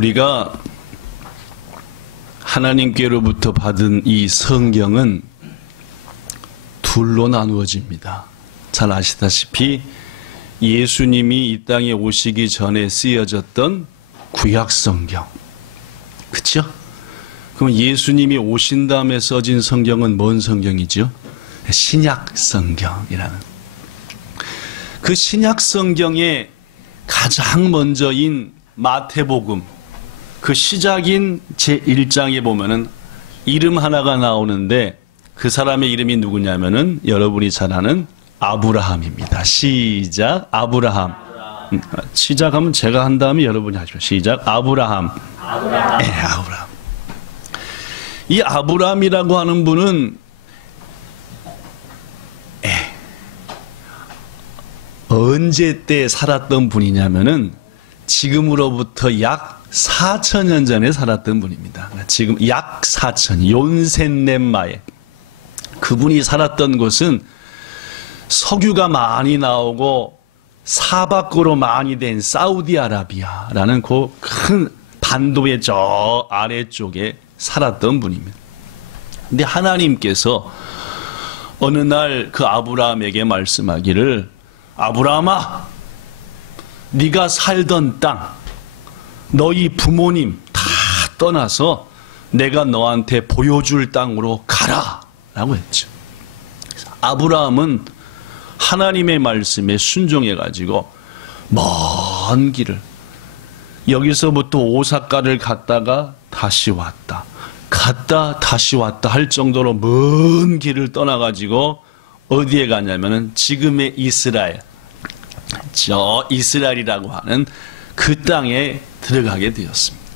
우리가 하나님께로부터 받은 이 성경은 둘로 나누어집니다. 잘 아시다시피 예수님이 이 땅에 오시기 전에 쓰여졌던 구약 성경, 그렇죠? 그럼 예수님이 오신 다음에 써진 성경은 뭔 성경이죠? 신약 성경이라는. 그 신약 성경의 가장 먼저인 마태복음, 그 시작인 제1장에 보면은 이름 하나가 나오는데 그 사람의 이름이 누구냐면은 여러분이 잘 아는 아브라함입니다. 시작, 아브라함. 시작하면 제가 한 다음에 여러분이 하시죠. 시작, 아브라함. 네, 아브라함. 이 아브라함이라고 하는 분은 언제 때 살았던 분이냐면은 지금으로부터 약 4,000년 전에 살았던 분입니다. 지금 약 4,000, 욘센넷마에. 그분이 살았던 곳은 석유가 많이 나오고 사박으로 많이 된 사우디아라비아라는 그 큰 반도의 저 아래쪽에 살았던 분입니다. 근데 하나님께서 어느 날 그 아브라함에게 말씀하기를, 아브라함아, 네가 살던 땅, 너희 부모님 다 떠나서 내가 너한테 보여줄 땅으로 가라 라고 했죠. 아브라함은 하나님의 말씀에 순종해가지고 먼 길을, 여기서부터 오사카를 갔다가 다시 왔다, 갔다 다시 왔다 할 정도로 먼 길을 떠나가지고 어디에 가냐면은 지금의 이스라엘, 저 이스라엘이라고 하는 그 땅에 들어가게 되었습니다.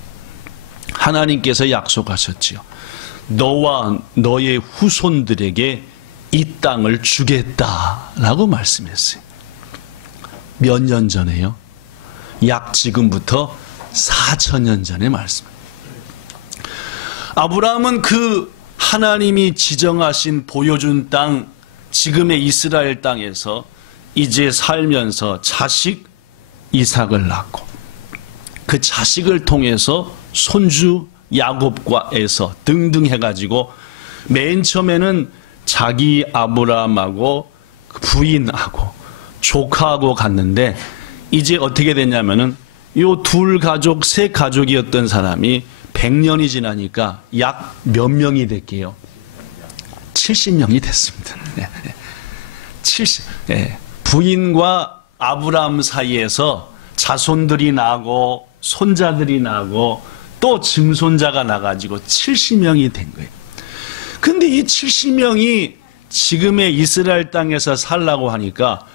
하나님께서 약속하셨지요. 너와 너의 후손들에게 이 땅을 주겠다라고 말씀했어요. 몇 년 전에요? 약 지금부터 4,000년 전의 말씀. 아브라함은 그 하나님이 지정하신 보여준 땅, 지금의 이스라엘 땅에서 이제 살면서 자식 이삭을 낳고 그 자식을 통해서 손주 야곱과 에서 등등 해가지고 맨 처음에는 자기 아브라함하고 부인하고 조카하고 갔는데 이제 어떻게 됐냐면은 요 둘 가족, 세 가족이었던 사람이 100년이 지나니까 약 몇 명이 됐게요? 70명이 됐습니다. 70. 부인과 아브라함 사이에서 자손들이 나고 손자들이 나고 또 증손자가 나가지고 70명이 된 거예요. 근데 이 70명이 지금의 이스라엘 땅에서 살라고 하니까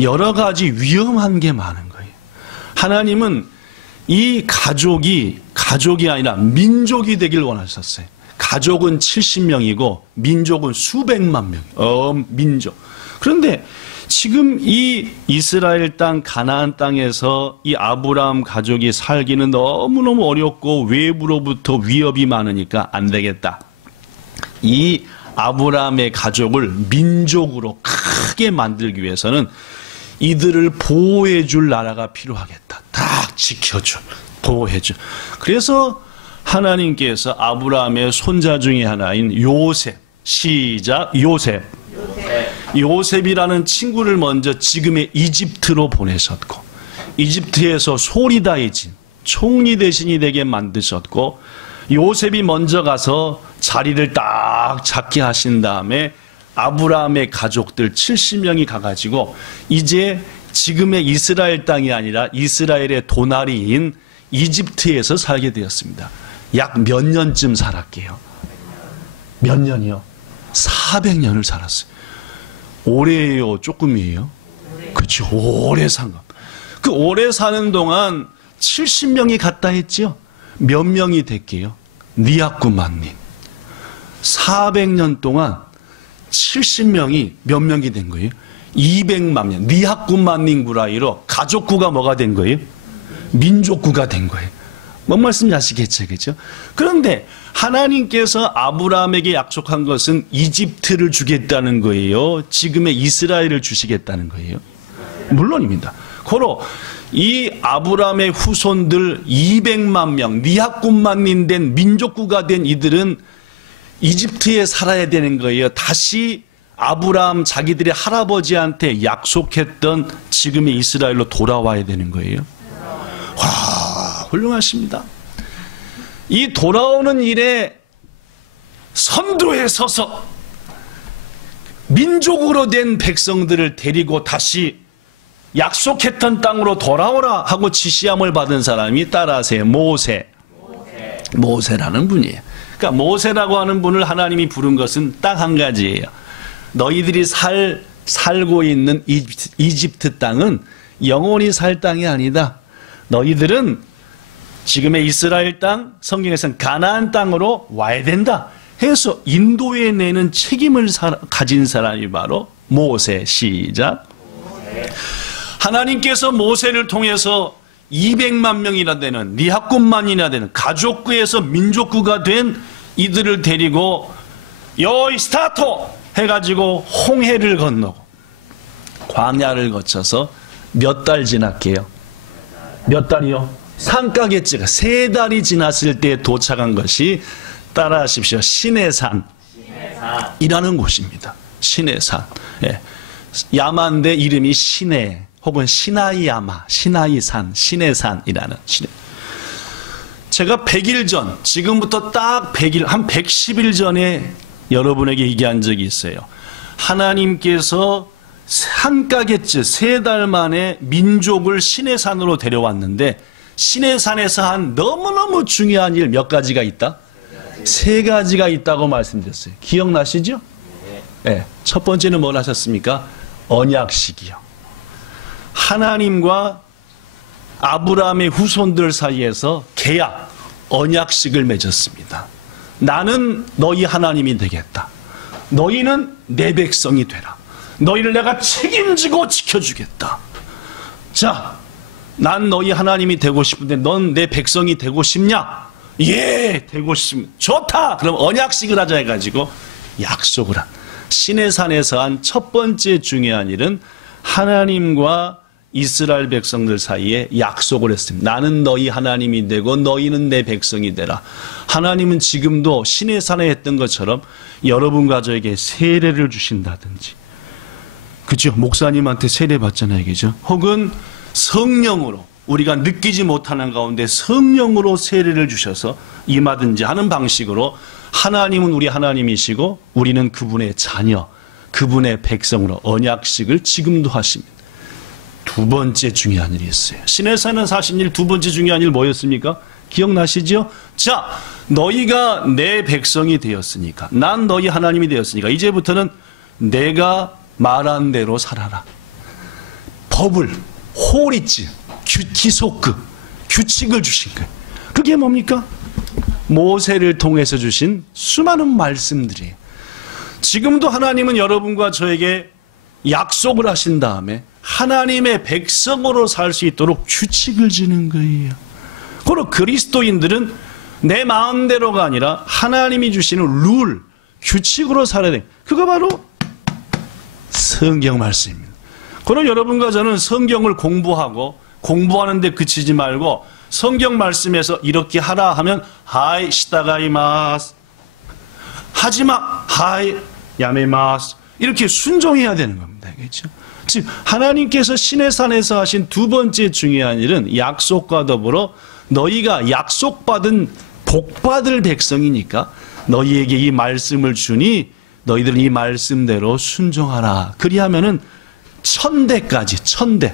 여러 가지 위험한 게 많은 거예요. 하나님은 이 가족이 아니라 민족이 되길 원하셨어요. 가족은 70명이고 민족은 수백만 명, 민족. 그런데 지금 이 이스라엘 땅, 가나안 땅에서 이 아브라함 가족이 살기는 너무너무 어렵고 외부로부터 위협이 많으니까 안 되겠다. 이 아브라함의 가족을 민족으로 크게 만들기 위해서는 이들을 보호해 줄 나라가 필요하겠다. 딱 지켜줄, 보호해 줄. 그래서 하나님께서 아브라함의 손자 중에 하나인 요셉, 시작, 요셉. 요셉이라는 친구를 먼저 지금의 이집트로 보내셨고, 이집트에서 소리다이진, 총리 대신이 되게 만드셨고, 요셉이 먼저 가서 자리를 딱 잡게 하신 다음에 아브라함의 가족들 70명이 가가지고 이제 지금의 이스라엘 땅이 아니라 이스라엘의 도나리인 이집트에서 살게 되었습니다. 약 몇 년쯤 살았게요? 몇 년이요? 400년을 살았어요. 오래예요? 조금이에요? 그렇죠. 오래 산 거. 그 오래 사는 동안 70명이 갔다 했죠? 몇 명이 됐게요? 니아꾸만님. 400년 동안 70명이 몇 명이 된 거예요? 200만 명. 니아꾸만님 구라이로 가족구가 뭐가 된 거예요? 민족구가 된 거예요. 뭔 말씀인지 아시겠죠? 그렇죠? 그런데 하나님께서 아브라함에게 약속한 것은 이집트를 주겠다는 거예요? 지금의 이스라엘을 주시겠다는 거예요? 물론입니다. 고로 이 아브라함의 후손들 200만 명, 니하꿈만닌 된 민족구가 된 이들은 이집트에 살아야 되는 거예요. 다시 아브라함 자기들의 할아버지한테 약속했던 지금의 이스라엘로 돌아와야 되는 거예요. 와, 훌륭하십니다. 이 돌아오는 일에 선두에 서서 민족으로 된 백성들을 데리고 다시 약속했던 땅으로 돌아오라 하고 지시함을 받은 사람이 따라하세요. 모세라는 분이에요. 그러니까 모세라고 하는 분을 하나님이 부른 것은 딱 한 가지예요. 너희들이 살고 있는 이집트 땅은 영원히 살 땅이 아니다. 너희들은 지금의 이스라엘 땅, 성경에서는 가나안 땅으로 와야 된다 해서 인도해 내는 책임을 가진 사람이 바로 모세. 시작. 하나님께서 모세를 통해서 200만 명이나 되는, 니하꿈만이나 되는 가족구에서 민족구가 된 이들을 데리고 요이 스타트 해가지고 홍해를 건너고 광야를 거쳐서 몇 달 지났게요? 몇 달이요? 산가겠지가 3달이 지났을 때 도착한 것이, 따라하십시오, 시내산이라는 곳입니다. 시내산. 예. 야마인데 이름이 시내 혹은 시나이야마, 시나이산, 시내산이라는 시내. 제가 100일 전, 지금부터 딱 100일, 한 110일 전에 여러분에게 얘기한 적이 있어요. 하나님께서 산가겠지 3달 만에 민족을 시내산으로 데려왔는데, 시내산에서 한 너무너무 중요한 일 몇 가지가 있다? 3가지가 있다고 말씀드렸어요. 기억나시죠? 네. 첫 번째는 뭘 하셨습니까? 언약식이요. 하나님과 아브라함의 후손들 사이에서 계약, 언약식을 맺었습니다. 나는 너희 하나님이 되겠다. 너희는 내 백성이 되라. 너희를 내가 책임지고 지켜주겠다. 자, 난 너희 하나님이 되고 싶은데 넌 내 백성이 되고 싶냐? 예, 되고 싶습니다. 좋다. 그럼 언약식을 하자 해가지고 약속을 한, 시내산에서 한 첫 번째 중요한 일은 하나님과 이스라엘 백성들 사이에 약속을 했습니다. 나는 너희 하나님이 되고 너희는 내 백성이 되라. 하나님은 지금도 시내산에 했던 것처럼 여러분과 저에게 세례를 주신다든지, 그죠? 목사님한테 세례 받잖아요, 그죠? 혹은 성령으로, 우리가 느끼지 못하는 가운데 성령으로 세례를 주셔서 임하든지 하는 방식으로 하나님은 우리 하나님이시고 우리는 그분의 자녀, 그분의 백성으로 언약식을 지금도 하십니다. 두 번째 중요한 일이 있어요. 시내산에서 하신 일, 두 번째 중요한 일 뭐였습니까? 기억나시죠? 자, 너희가 내 백성이 되었으니까, 난 너희 하나님이 되었으니까 이제부터는 내가 말한 대로 살아라. 법을, 호리지, 기속급, 규칙을 주신 거예요. 그게 뭡니까? 모세를 통해서 주신 수많은 말씀들이에요. 지금도 하나님은 여러분과 저에게 약속을 하신 다음에 하나님의 백성으로 살 수 있도록 규칙을 주는 거예요. 그리고 그리스도인들은 내 마음대로가 아니라 하나님이 주시는 룰, 규칙으로 살아야 돼. 그거 바로 성경 말씀입니다. 그럼 여러분과 저는 성경을 공부하는데 그치지 말고 성경 말씀에서 이렇게 하라 하면 하이 시다가이마스, 하지마 하이 야메마스, 이렇게 순종해야 되는 겁니다. 그렇죠? 즉 하나님께서 시내산에서 하신 두 번째 중요한 일은 약속과 더불어 너희가 약속받은 복받을 백성이니까 너희에게 이 말씀을 주니 너희들은 이 말씀대로 순종하라. 그리하면은 1000대까지, 1000대,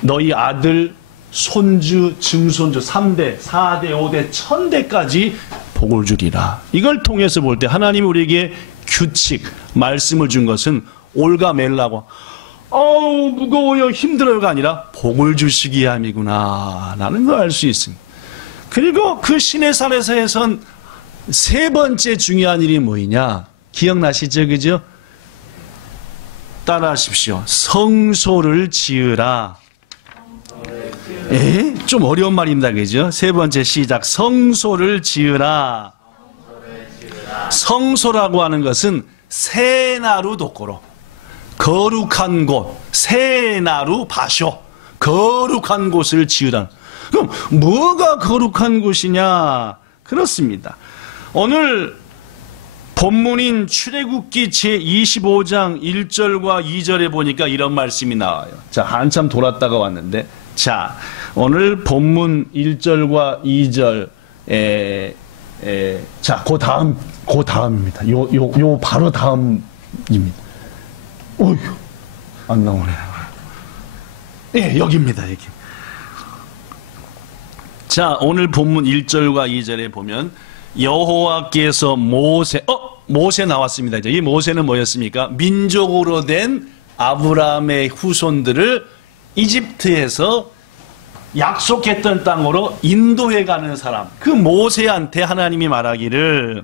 너희 아들, 손주, 증손주 3대, 4대, 5대, 1000대까지 복을 주리라. 이걸 통해서 볼 때 하나님이 우리에게 규칙, 말씀을 준 것은 올가멜라고 무거워요, 힘들어요가 아니라 복을 주시기 위함이구나 라는 걸 알 수 있습니다. 그리고 그 시내산에서 해선 세 번째 중요한 일이 뭐냐? 기억나시죠? 그죠? 따라하십시오. 성소를 지으라. 좀 어려운 말입니다. 그죠? 세 번째 시작. 성소를 지으라. 성소라고 하는 것은 세나루 도코로, 거룩한 곳, 세나루 바쇼, 거룩한 곳을 지으라. 그럼 뭐가 거룩한 곳이냐? 그렇습니다. 오늘 본문인 출애굽기 제25장 1절과 2절에 보니까 이런 말씀이 나와요. 자, 한참 돌았다가 왔는데, 자, 오늘 본문 1절과 2절, 자, 그 다음입니다. 요 바로 다음입니다. 어휴, 안 나오네. 예, 여기입니다, 여기. 자, 오늘 본문 1절과 2절에 보면, 여호와께서 모세 나왔습니다. 이제 이 모세는 뭐였습니까? 민족으로 된 아브라함의 후손들을 이집트에서 약속했던 땅으로 인도해 가는 사람. 그 모세한테 하나님이 말하기를,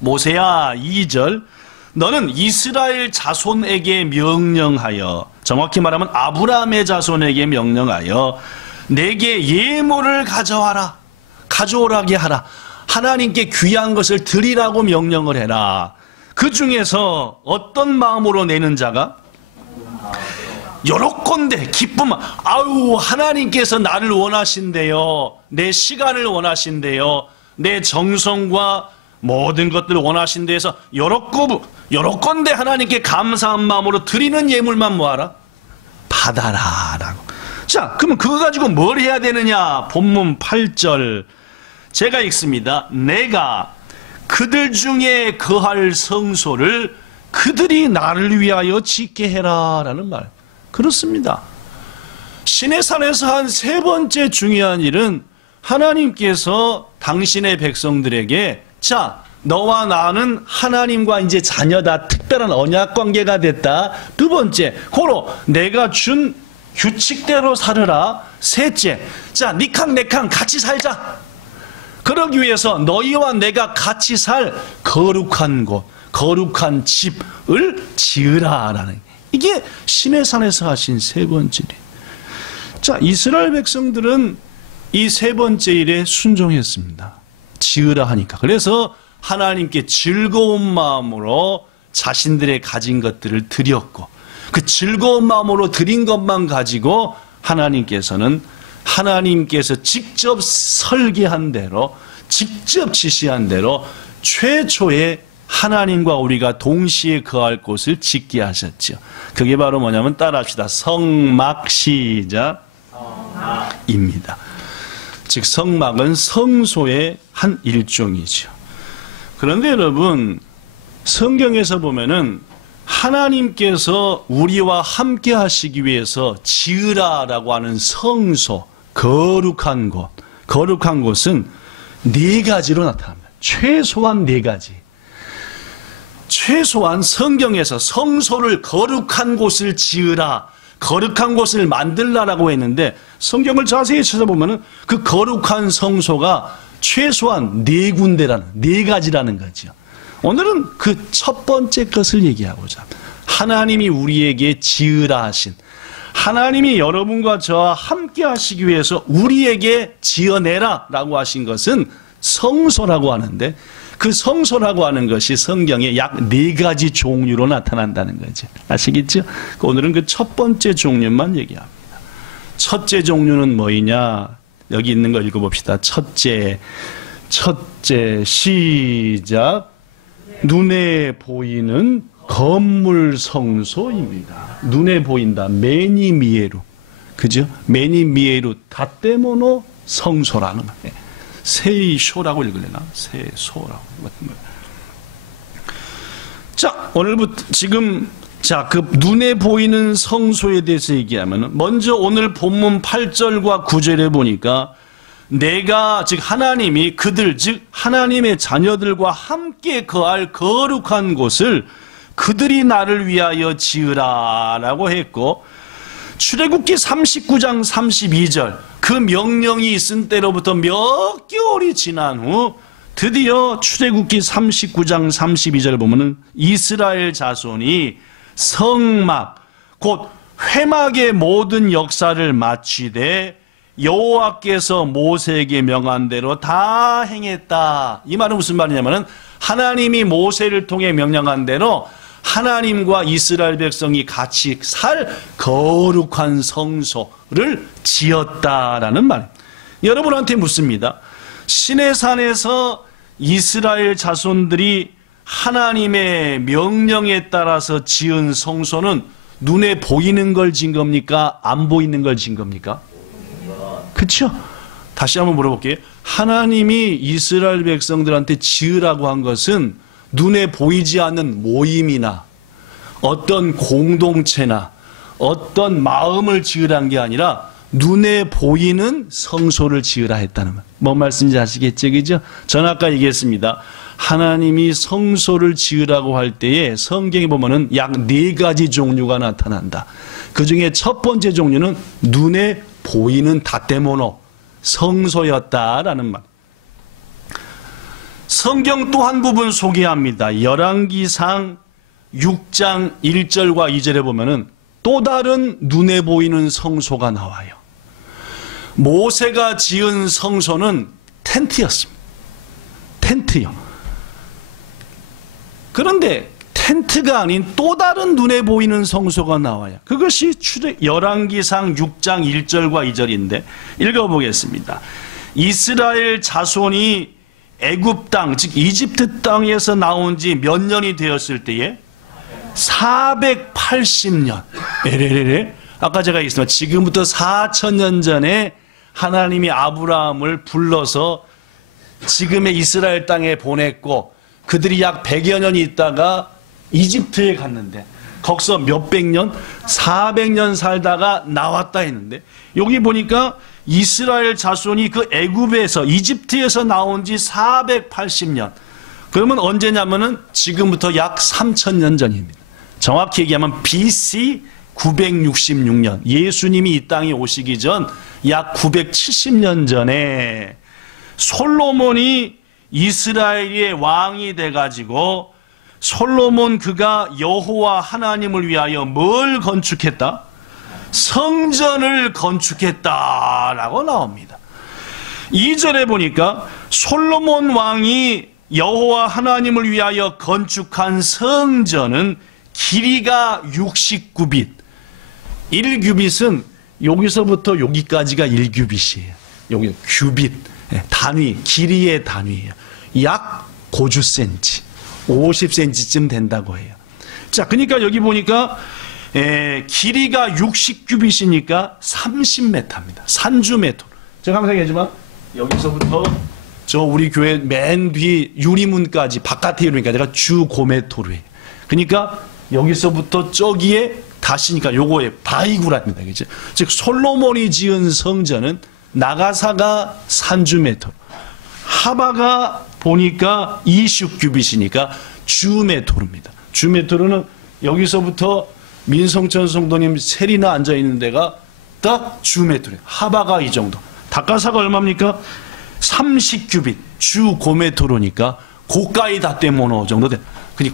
모세야, 2절, 너는 이스라엘 자손에게 명령하여, 정확히 말하면 아브라함의 자손에게 명령하여 내게 예물을 가져오라게 하라. 하나님께 귀한 것을 드리라고 명령을 해라. 그 중에서 어떤 마음으로 내는 자가? 요렇건대 기쁨, 아유, 하나님께서 나를 원하신대요. 내 시간을 원하신대요. 내 정성과 모든 것들을 원하신대 해서 요렇건대 하나님께 감사한 마음으로 드리는 예물만 뭐하라? 받아라 라고. 자, 그러면 그거 가지고 뭘 해야 되느냐? 본문 8절 제가 읽습니다. 내가 그들 중에 거할 성소를 그들이 나를 위하여 짓게 해라 라는 말. 그렇습니다. 시내산에서 한 세 번째 중요한 일은 하나님께서 당신의 백성들에게, 자, 너와 나는 하나님과 이제 자녀다. 특별한 언약 관계가 됐다. 두 번째, 고로 내가 준 규칙대로 살으라. 셋째, 자, 니캉 내캉 같이 살자. 그러기 위해서 너희와 내가 같이 살 거룩한 곳, 거룩한 집을 지으라라는, 이게 시내산에서 하신 세 번째 일. 자, 이스라엘 백성들은 이 세 번째 일에 순종했습니다. 지으라 하니까. 그래서 하나님께 즐거운 마음으로 자신들의 가진 것들을 드렸고, 그 즐거운 마음으로 드린 것만 가지고 하나님께서는 하나님께서 직접 설계한 대로, 직접 지시한 대로 최초의 하나님과 우리가 동시에 거할 곳을 짓게 하셨죠. 그게 바로 뭐냐면, 따라합시다. 성막. 시작입니다. 즉 성막은 성소의 한 일종이죠. 그런데 여러분, 성경에서 보면은 하나님께서 우리와 함께 하시기 위해서 지으라라고 하는 성소, 거룩한 곳, 거룩한 곳은 네 가지로 나타납니다. 최소한 네 가지. 최소한 성경에서 성소를, 거룩한 곳을 지으라, 거룩한 곳을 만들라라고 했는데, 성경을 자세히 찾아보면은 그 거룩한 성소가 최소한 네 군데라는, 네 가지라는 거죠. 오늘은 그 첫 번째 것을 얘기하고자 합니다. 하나님이 우리에게 지으라 하신, 하나님이 여러분과 저와 함께 하시기 위해서 우리에게 지어내라 라고 하신 것은 성소라고 하는데, 그 성소라고 하는 것이 성경에 약 4가지 종류로 나타난다는 거죠. 아시겠죠? 오늘은 그 첫 번째 종류만 얘기합니다. 첫째 종류는 뭐이냐? 여기 있는 거 읽어봅시다. 첫째, 시작. 눈에 보이는 건물 성소입니다. 눈에 보인다. 메니미에루. 그죠? 메니미에루 다떼모노 성소라는 거예요. 세이쇼라고 읽으려나? 세소라고. 자, 오늘부터 지금, 자, 그 눈에 보이는 성소에 대해서 얘기하면, 먼저 오늘 본문 8절과 9절에 보니까 내가, 즉 하나님이 그들, 즉 하나님의 자녀들과 함께 거할 거룩한 곳을 그들이 나를 위하여 지으라라고 했고, 출애굽기 39장 32절 그 명령이 있은 때로부터 몇 개월이 지난 후 드디어 출애굽기 39장 32절 보면은 이스라엘 자손이 성막, 곧 회막의 모든 역사를 마치되 여호와께서 모세에게 명한 대로 다 행했다. 이 말은 무슨 말이냐면은 하나님이 모세를 통해 명령한 대로 하나님과 이스라엘 백성이 같이 살 거룩한 성소를 지었다라는 말입니다. 여러분한테 묻습니다. 시내산에서 이스라엘 자손들이 하나님의 명령에 따라서 지은 성소는 눈에 보이는 걸 지은 겁니까? 안 보이는 걸 지은 겁니까? 그렇죠? 다시 한번 물어볼게요. 하나님이 이스라엘 백성들한테 지으라고 한 것은 눈에 보이지 않는 모임이나 어떤 공동체나 어떤 마음을 지으라는 게 아니라 눈에 보이는 성소를 지으라 했다는 말. 뭔 말씀인지 아시겠죠? 그죠? 전 아까 얘기했습니다. 하나님이 성소를 지으라고 할 때에 성경에 보면은 약 4가지 종류가 나타난다. 그 중에 첫 번째 종류는 눈에 보이는 다떼모노 성소였다라는 말. 성경 또 한 부분 소개합니다. 열왕기상 6장 1절과 2절에 보면은 또 다른 눈에 보이는 성소가 나와요. 모세가 지은 성소는 텐트였습니다. 텐트요. 그런데 텐트가 아닌 또 다른 눈에 보이는 성소가 나와요. 그것이 열왕기상 6장 1절과 2절인데 읽어보겠습니다. 이스라엘 자손이 애굽 땅, 즉 이집트 땅에서 나온 지 몇 년이 되었을 때에 480년. 에레레레. 아까 제가 얘기했습니다. 지금부터 4,000년 전에 하나님이 아브라함을 불러서 지금의 이스라엘 땅에 보냈고 그들이 약 100여 년이 있다가 이집트에 갔는데 거기서 몇백 년, 400년 살다가 나왔다 했는데 여기 보니까 이스라엘 자손이 그 애굽에서 이집트에서 나온 지 480년. 그러면 언제냐면은 지금부터 약 3,000년 전입니다. 정확히 얘기하면 BC 966년. 예수님이 이 땅에 오시기 전 약 970년 전에 솔로몬이 이스라엘의 왕이 돼가지고 솔로몬 그가 여호와 하나님을 위하여 뭘 건축했다? 성전을 건축했다라고 나옵니다. 2절에 보니까 솔로몬 왕이 여호와 하나님을 위하여 건축한 성전은 길이가 69빛. 1규빗은 여기서부터 여기까지가 1규빗이에요. 여기 규빗, 단위, 길이의 단위예요. 약 50cm, 50cm쯤 된다고 해요. 자, 그러니까 여기 보니까 길이가 60규빗이니까 30m입니다. 산주메토. 제가 항상 얘기하지만 여기서부터 저 우리 교회 맨 뒤 유리문까지 바깥의 유리문까지가 주 5m로예요. 그러니까 여기서부터 저기에 다시니까 요거에 바이구라입니다. 그죠? 즉 솔로몬이 지은 성전은 나가사가 3주메토, 하바가 보니까 20규빗이니까 주메토르입니다. 주메토르는 여기서부터 민성천 성도님 세리나 앉아 있는 데가 딱 주메토르예요. 하바가 이 정도. 다가사가 얼마입니까? 30규빗, 주 5m로니까 고가이 다떼모노 정도 돼.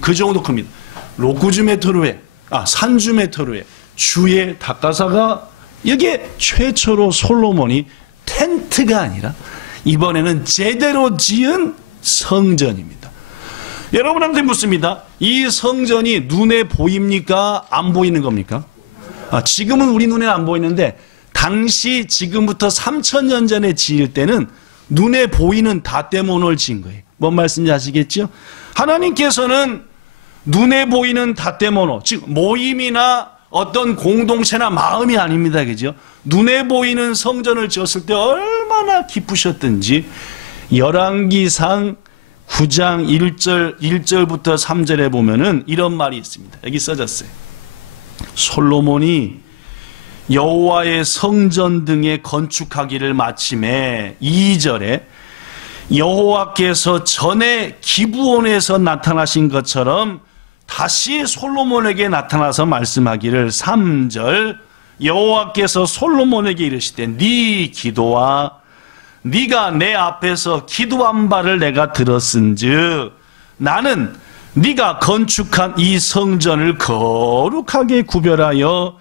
그 정도 큽니다. 로쿠주메토르에, 산주메토르에 주의 다가사가 이게 최초로 솔로몬이 텐트가 아니라 이번에는 제대로 지은 성전입니다. 여러분한테 묻습니다. 이 성전이 눈에 보입니까? 안 보이는 겁니까? 지금은 우리 눈에 안 보이는데 당시 지금부터 3,000년 전에 지을 때는 눈에 보이는 다떼모노를 지은 거예요. 뭔 말씀인지 아시겠죠? 하나님께서는 눈에 보이는 다떼모노, 즉 모임이나 어떤 공동체나 마음이 아닙니다. 그죠? 눈에 보이는 성전을 지었을 때 얼마나 기쁘셨든지 열왕기상 9장 1절부터 3절에 보면은 이런 말이 있습니다. 여기 써졌어요. 솔로몬이 여호와의 성전 등에 건축하기를 마침에 2절에 여호와께서 전에 기브온에서 나타나신 것처럼 다시 솔로몬에게 나타나서 말씀하기를 3절 여호와께서 솔로몬에게 이르시되 네 기도와 네가 내 앞에서 기도한 바를 내가 들었은즉 나는 네가 건축한 이 성전을 거룩하게 구별하여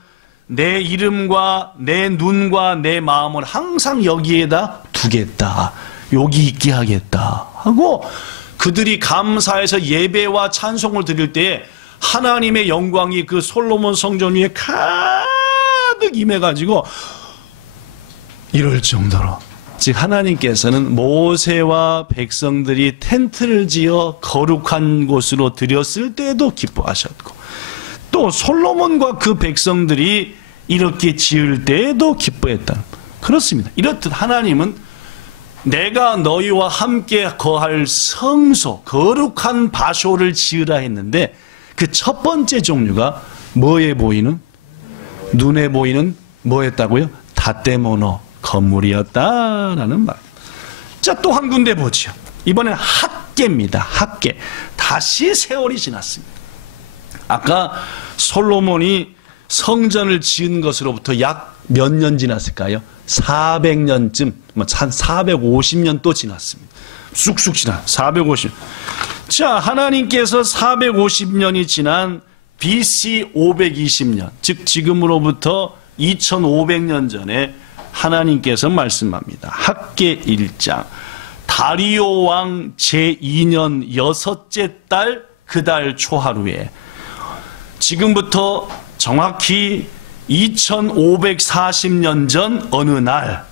내 이름과 내 눈과 내 마음을 항상 여기에다 두겠다. 여기 있게 하겠다 하고 그들이 감사해서 예배와 찬송을 드릴 때에 하나님의 영광이 그 솔로몬 성전 위에 가득 임해가지고 이럴 정도로, 즉 하나님께서는 모세와 백성들이 텐트를 지어 거룩한 곳으로 드렸을 때에도 기뻐하셨고, 또 솔로몬과 그 백성들이 이렇게 지을 때에도 기뻐했다. 그렇습니다. 이렇듯 하나님은 내가 너희와 함께 거할 성소, 거룩한 바소를 지으라 했는데, 그 첫 번째 종류가 뭐에 보이는, 눈에 보이는 뭐였다고요? 다떼모노, 건물이었다라는 말. 자, 또 한 군데 보죠. 이번엔 학계입니다. 학계. 다시 세월이 지났습니다. 아까 솔로몬이 성전을 지은 것으로부터 약 몇 년 지났을까요? 400년쯤, 한 450년 또 지났습니다. 쑥쑥 지나, 450. 자, 하나님께서 450년이 지난 BC 520년, 즉 지금으로부터 2500년 전에 하나님께서 말씀합니다. 학계 1장. 다리오 왕 제2년 여섯째 달 그 달 초하루에, 지금부터 정확히 2540년 전 어느 날,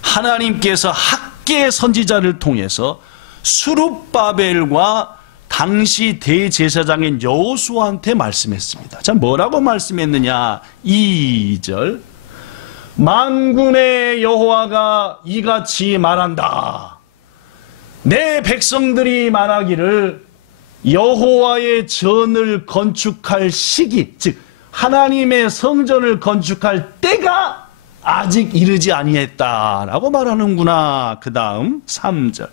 하나님께서 학계 선지자를 통해서 수룹바벨과 당시 대제사장인 여호수아한테 말씀했습니다. 자, 뭐라고 말씀했느냐? 2절. 만군의 여호와가 이같이 말한다. 내 백성들이 말하기를 여호와의 전을 건축할 시기, 즉 하나님의 성전을 건축할 때가 아직 이르지 아니했다라고 말하는구나. 그 다음 3절.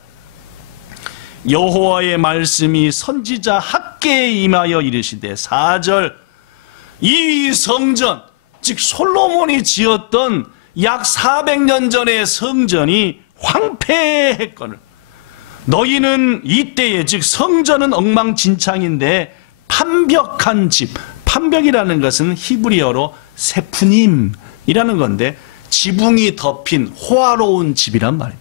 여호와의 말씀이 선지자 학계에 임하여 이르시되, 4절. 이 성전, 즉 솔로몬이 지었던 약 400년 전의 성전이 황폐했거늘 너희는 이때에, 즉 성전은 엉망진창인데 판벽한 집, 판벽이라는 것은 히브리어로 세푸님이라는 건데 지붕이 덮인 호화로운 집이란 말이에요.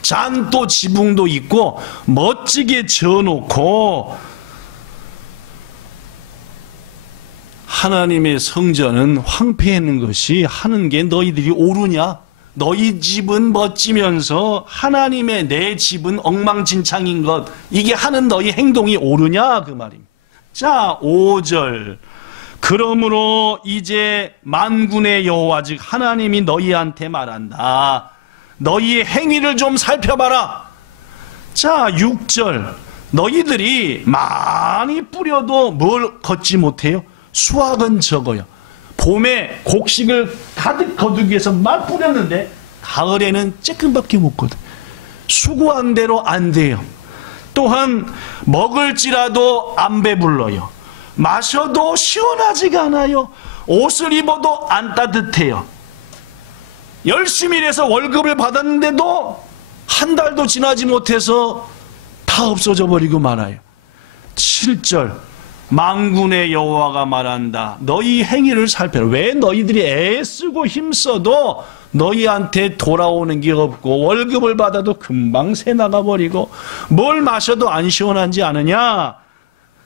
잔도 지붕도 있고 멋지게 지어놓고, 하나님의 성전은 황폐하는 것이 하는 게 너희들이 옳으냐? 너희 집은 멋지면서 하나님의 내 집은 엉망진창인 것, 이게 하는 너희 행동이 옳으냐? 그 말입니다. 자, 5절. 그러므로 이제 만군의 여호와, 즉 하나님이 너희한테 말한다. 너희의 행위를 좀 살펴봐라. 자, 6절. 너희들이 많이 뿌려도 뭘 걷지 못해요? 수확은 적어요. 봄에 곡식을 가득 거두기 위해서 막 뿌렸는데 가을에는 조금밖에 못 거둬. 수고한 대로 안 돼요. 또한 먹을지라도 안 배불러요. 마셔도 시원하지가 않아요. 옷을 입어도 안 따뜻해요. 열심히 일해서 월급을 받았는데도 한 달도 지나지 못해서 다 없어져 버리고 말아요. 7절. 만군의 여호와가 말한다. 너희 행위를 살펴라. 왜 너희들이 애쓰고 힘써도 너희한테 돌아오는 게 없고, 월급을 받아도 금방 새 나가버리고, 뭘 마셔도 안 시원한지 아느냐?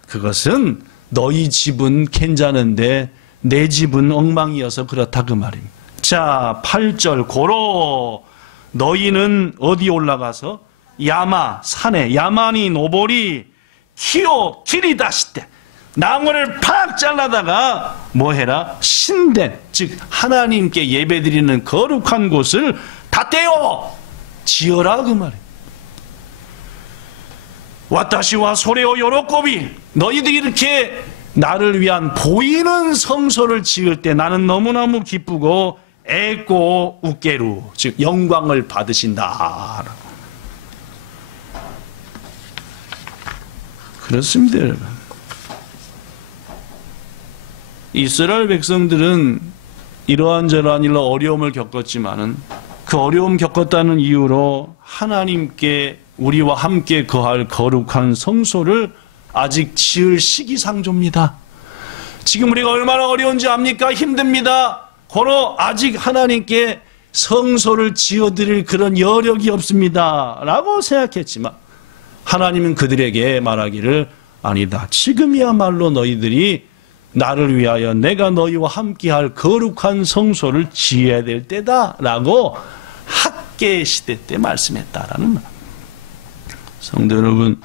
그것은 너희 집은 괜찮은데 내 집은 엉망이어서 그렇다, 그 말입니다. 자, 8절. 고로 너희는 어디 올라가서 야마, 산에 야마니 노보리 키오 기리다시대, 나무를 팍 잘라다가 뭐 해라? 신殿, 즉 하나님께 예배드리는 거룩한 곳을 다 떼어 지어라, 그 말이에요. 와타시와 소레오 요로꼬비, 너희들이 이렇게 나를 위한 보이는 성소를 지을 때 나는 너무너무 기쁘고 애고 웃게루, 즉 영광을 받으신다. 그렇습니다, 여러분. 이스라엘 백성들은 이러한저러한 일로 어려움을 겪었지만은, 그 어려움 겪었다는 이유로 하나님께 우리와 함께 거할 거룩한 성소를 아직 지을 시기상조입니다. 지금 우리가 얼마나 어려운지 압니까? 힘듭니다. 고로 아직 하나님께 성소를 지어드릴 그런 여력이 없습니다 라고 생각했지만, 하나님은 그들에게 말하기를 아니다. 지금이야말로 너희들이 나를 위하여 내가 너희와 함께할 거룩한 성소를 지어야 될 때다 라고 학계 시대 때 말씀했다라는 말. 성도 여러분,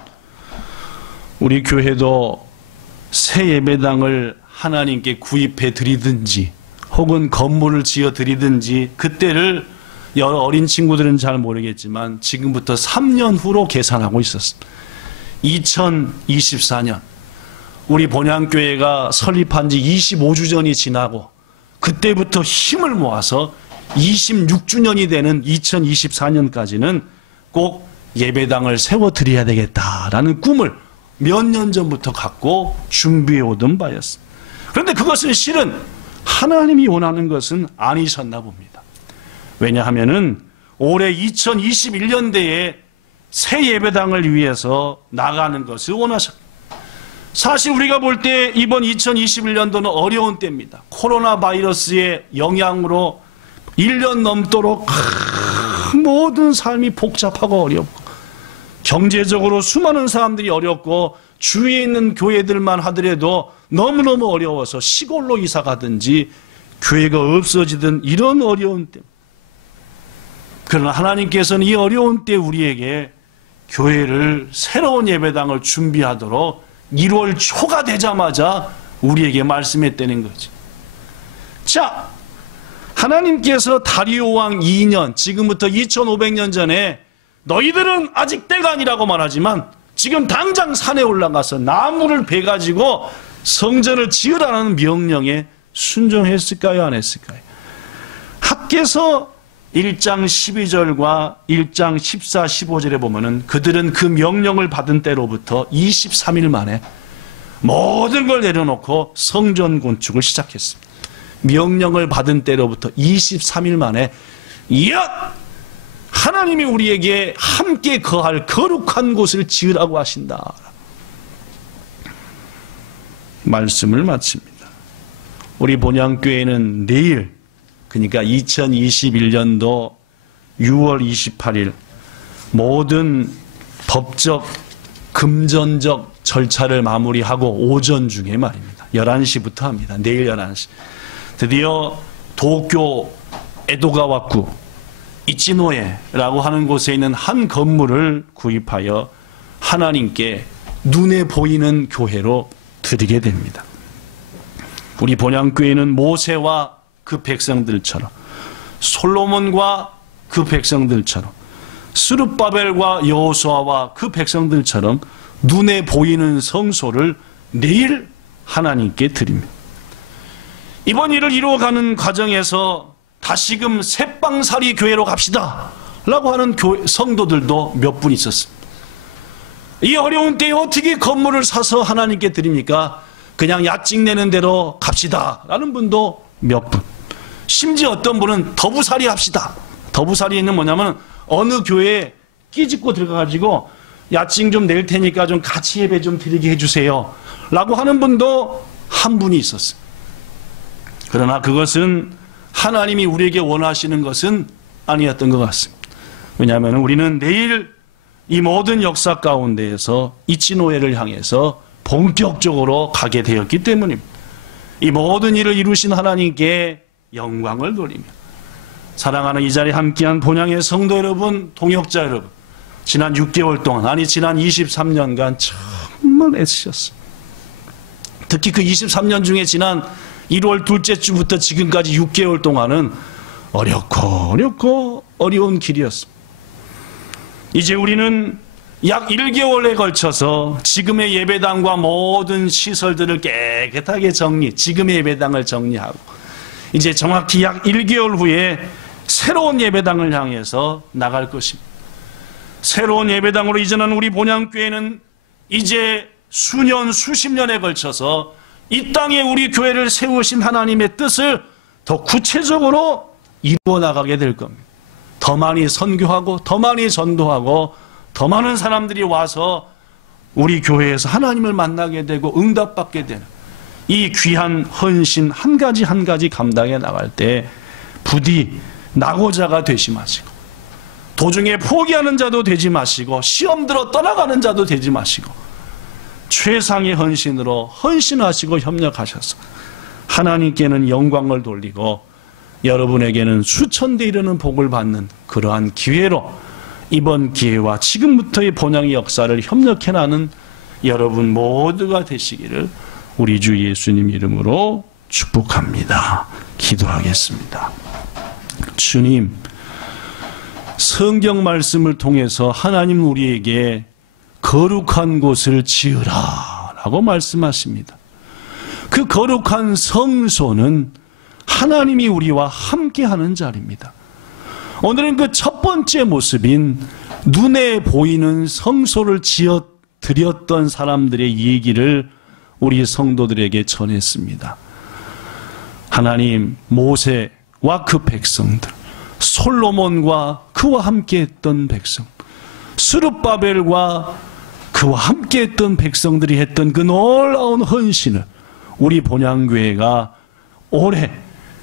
우리 교회도 새 예배당을 하나님께 구입해 드리든지 혹은 건물을 지어 드리든지 그때를 여러 어린 친구들은 잘 모르겠지만 지금부터 3년 후로 계산하고 있었습니다. 2024년 우리 본향교회가 설립한 지 25주년이 지나고 그때부터 힘을 모아서 26주년이 되는 2024년까지는 꼭 예배당을 세워드려야 되겠다라는 꿈을 몇 년 전부터 갖고 준비해 오던 바였습니다. 그런데 그것은 실은 하나님이 원하는 것은 아니셨나 봅니다. 왜냐하면은 올해 2021년대에 새 예배당을 위해서 나가는 것을 원하셨습니다. 사실 우리가 볼 때 이번 2021년도는 어려운 때입니다. 코로나 바이러스의 영향으로 1년 넘도록 모든 삶이 복잡하고 어렵고 경제적으로 수많은 사람들이 어렵고 주위에 있는 교회들만 하더라도 너무너무 어려워서 시골로 이사 가든지 교회가 없어지든 이런 어려운 때. 그러나 하나님께서는 이 어려운 때 우리에게 교회를 새로운 예배당을 준비하도록 1월 초가 되자마자 우리에게 말씀했다는 거죠. 자, 하나님께서 다리오 왕 2년, 지금부터 2500년 전에 너희들은 아직 때가 아니라고 말하지만 지금 당장 산에 올라가서 나무를 베가지고 성전을 지으라는 명령에 순종했을까요? 안 했을까요? 학개서 1장 12절과 1장 14, 15절에 보면은 그들은 그 명령을 받은 때로부터 23일 만에 모든 걸 내려놓고 성전 건축을 시작했습니다. 명령을 받은 때로부터 23일 만에 하나님이 우리에게 함께 거할 거룩한 곳을 지으라고 하신다. 말씀을 마칩니다. 우리 본향교회는 내일, 그러니까 2021년도 6월 28일 모든 법적, 금전적 절차를 마무리하고 오전 중에 말입니다. 11시부터 합니다. 내일 11시. 드디어 도쿄 에도가와쿠 이치노에라고 하는 곳에 있는 한 건물을 구입하여 하나님께 눈에 보이는 교회로 드리게 됩니다. 우리 본향교회는 모세와 그 백성들처럼, 솔로몬과 그 백성들처럼, 스룹바벨과 여호수아와 그 백성들처럼 눈에 보이는 성소를 내일 하나님께 드립니다. 이번 일을 이루어가는 과정에서 다시금 새빵살이 교회로 갑시다 라고 하는 성도들도 몇 분 있었습니다. 이 어려운 때에 어떻게 건물을 사서 하나님께 드립니까? 그냥 야찍 내는 대로 갑시다 라는 분도 몇 분. 심지어 어떤 분은 더부살이 합시다. 더부살이는 뭐냐면 어느 교회에 끼집고 들어가가지고 야찍 좀 낼 테니까 좀 같이 예배 좀 드리게 해주세요 라고 하는 분도 한 분이 있었어요. 그러나 그것은 하나님이 우리에게 원하시는 것은 아니었던 것 같습니다. 왜냐하면 우리는 내일 이 모든 역사 가운데에서 이치노에를 향해서 본격적으로 가게 되었기 때문입니다. 이 모든 일을 이루신 하나님께 영광을 돌리며 사랑하는 이 자리에 함께한 본향의 성도 여러분, 동역자 여러분, 지난 6개월 동안, 아니 지난 23년간 정말 애쓰셨습니다. 특히 그 23년 중에 지난 1월 둘째 주부터 지금까지 6개월 동안은 어렵고 어려운 길이었습니다. 이제 우리는 약 1개월에 걸쳐서 지금의 예배당과 모든 시설들을 깨끗하게 지금의 예배당을 정리하고 이제 정확히 약 1개월 후에 새로운 예배당을 향해서 나갈 것입니다. 새로운 예배당으로 이전한 우리 본향교회는 이제 수십 년에 걸쳐서 이 땅에 우리 교회를 세우신 하나님의 뜻을 더 구체적으로 이루어 나가게 될 겁니다. 더 많이 선교하고 더 많이 전도하고 더 많은 사람들이 와서 우리 교회에서 하나님을 만나게 되고 응답받게 되는 이 귀한 헌신 한 가지 한 가지 감당해 나갈 때 부디 낙오자가 되지 마시고 도중에 포기하는 자도 되지 마시고 시험 들어 떠나가는 자도 되지 마시고 최상의 헌신으로 헌신하시고 협력하셔서 하나님께는 영광을 돌리고 여러분에게는 수천 대 이르는 복을 받는 그러한 기회로 이번 기회와 지금부터의 본향의 역사를 협력해 나가는 여러분 모두가 되시기를 우리 주 예수님 이름으로 축복합니다. 기도하겠습니다. 주님, 성경 말씀을 통해서 하나님 우리에게 거룩한 곳을 지으라 라고 말씀하십니다. 그 거룩한 성소는 하나님이 우리와 함께하는 자리입니다. 오늘은 그 첫 번째 모습인 눈에 보이는 성소를 지어 드렸던 사람들의 얘기를 우리 성도들에게 전했습니다. 하나님, 모세와 그 백성들, 솔로몬과 그와 함께했던 백성, 스룹바벨과 그와 함께했던 백성들이 했던 그 놀라운 헌신을 우리 본향교회가 올해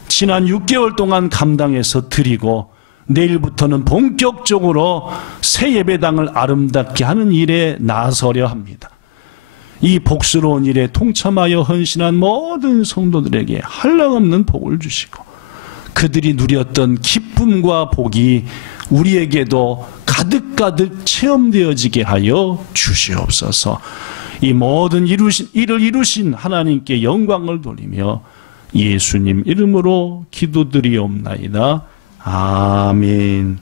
지난 6개월 동안 감당해서 드리고 내일부터는 본격적으로 새 예배당을 아름답게 하는 일에 나서려 합니다. 이 복스러운 일에 동참하여 헌신한 모든 성도들에게 한량없는 복을 주시고 그들이 누렸던 기쁨과 복이 우리에게도 가득가득 체험되어지게 하여 주시옵소서. 이 모든 일을 이루신 하나님께 영광을 돌리며 예수님 이름으로 기도드리옵나이다. 아멘.